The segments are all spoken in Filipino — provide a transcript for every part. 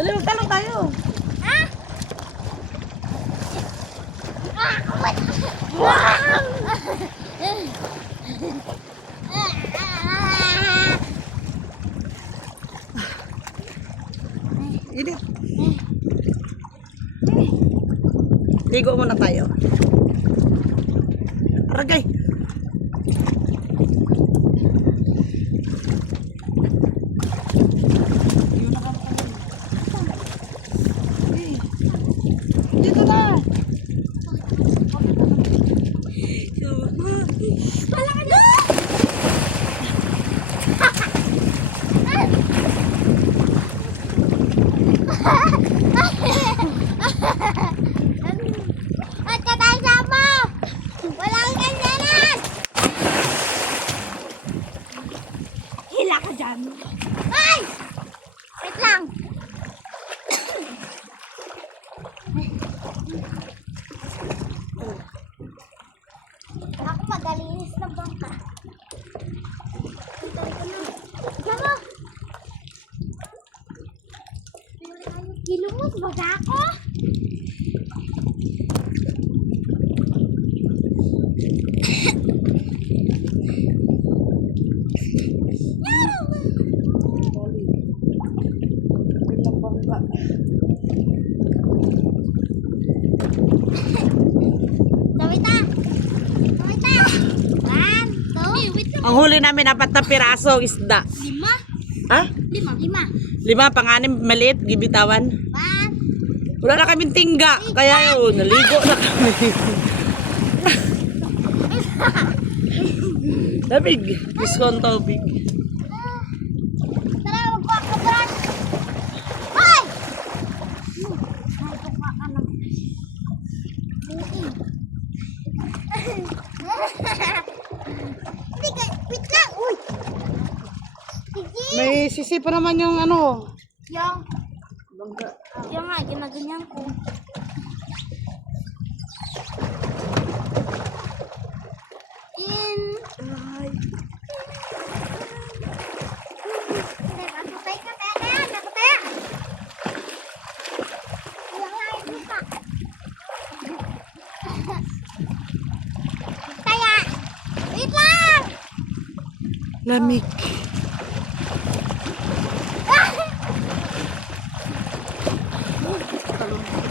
Dali, magtalong tayo. Ah! Wow! Ini. Ligo muna tayo. Ragay. Dito na. Wala ka na! At katasa mo! Walang ganyanan! Hila ka dyan! Ay! Wait lang! Ako magalinis na bangka. Diyan mo! Kilumos ba ako? Tawita! Tawita! 1, 2, wait lang. Ang huli namin 4 na piraso isda. 5. Ha? 5. 5, panganim, maliit, gibitawan. 1. Wala na kaming tingga. Kaya yun, naligo na kami. Labig. Diskonto, big. Tara, magkuha ka brush. Ay! Ay, kukuha ka ng Hindi ka, wait lang. Uy! Sige. May sisi pa naman yung ano. Yung nga, ginaganyan ko. Nakatay ka, teka. Nakatay. Yung nga, yung pa. Kaya, wait lang. Lamig.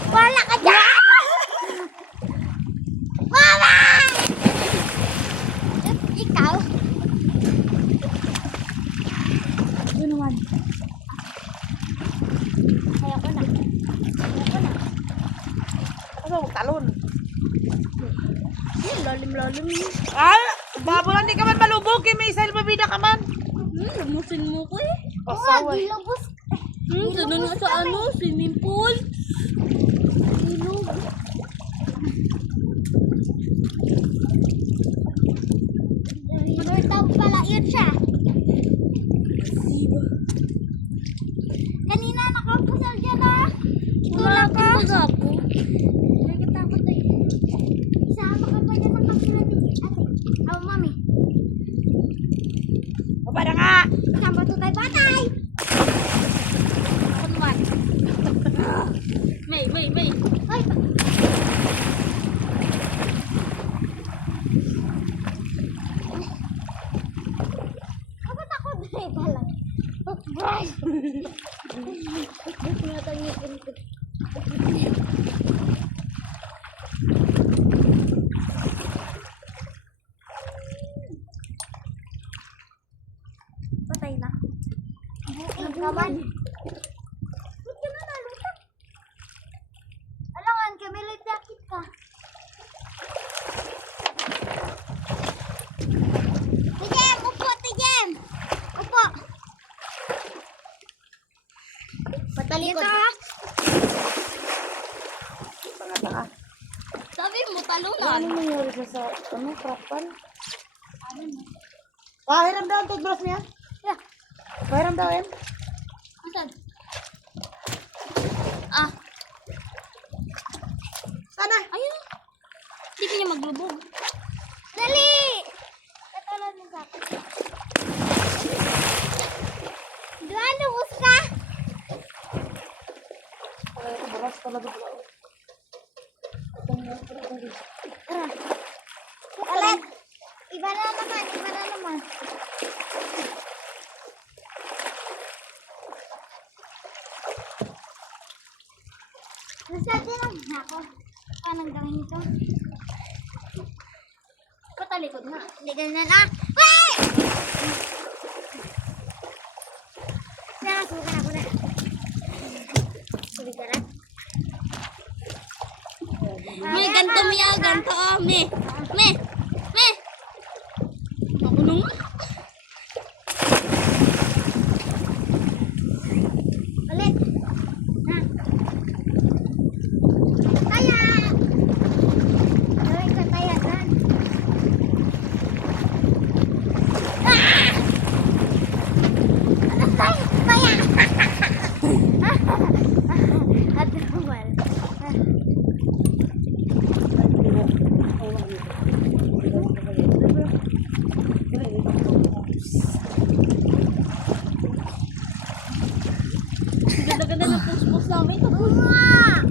Wala ka dyan! Mama! Ikaw? Ito naman. Kaya ko na. Ano, talon. Lalim-lalim. Ah, babolan di ka man malubog. May isa mabida ka man. Lamusin mo ko eh. Pasaway. Gilabos. Sanun nga sa ano, swimming pool. Ilog. River town pala yun siya. Kanina nakapusal dyan ah. Wala ka. Ako. Nagkatakot eh. Isama ka pa dyan ng kapsulan ni ate. Oh, mami. Baba na nga. Isama to tayo batay. Ako naman. May. Ay, Kaman. Ba't ka na nalutak? Alangan ka, may light jacket ka. Tijem, upo, Tijem. Upo. Patalikod. Tanga-tanga. Sabi mo, talunan. Ano nangyari sa trapal? Pahiram daw ang toothbrush niya. Yeah. Pahiram daw, Em. Asan? Ah, Sana. ayun. Hindi ka niya maglubog. Dali! Katulad mo sa akin. Doon, lubos ka. Ay, bukas talaga pala. Alat. Iba na naman, iba na naman. Nasaan din ang ako. Paano gawin ito? Patalikod na. Hindi ganun na. Wait! Subukan ako na. Subigaran. May ganto miya, ganto me. Me. Ako nung. Ulit. Na. Taya! Gawin ko taya kan. Ah! Ano tayo? Taya! At naman. Ganda-ganda ng puspos namin. Wow!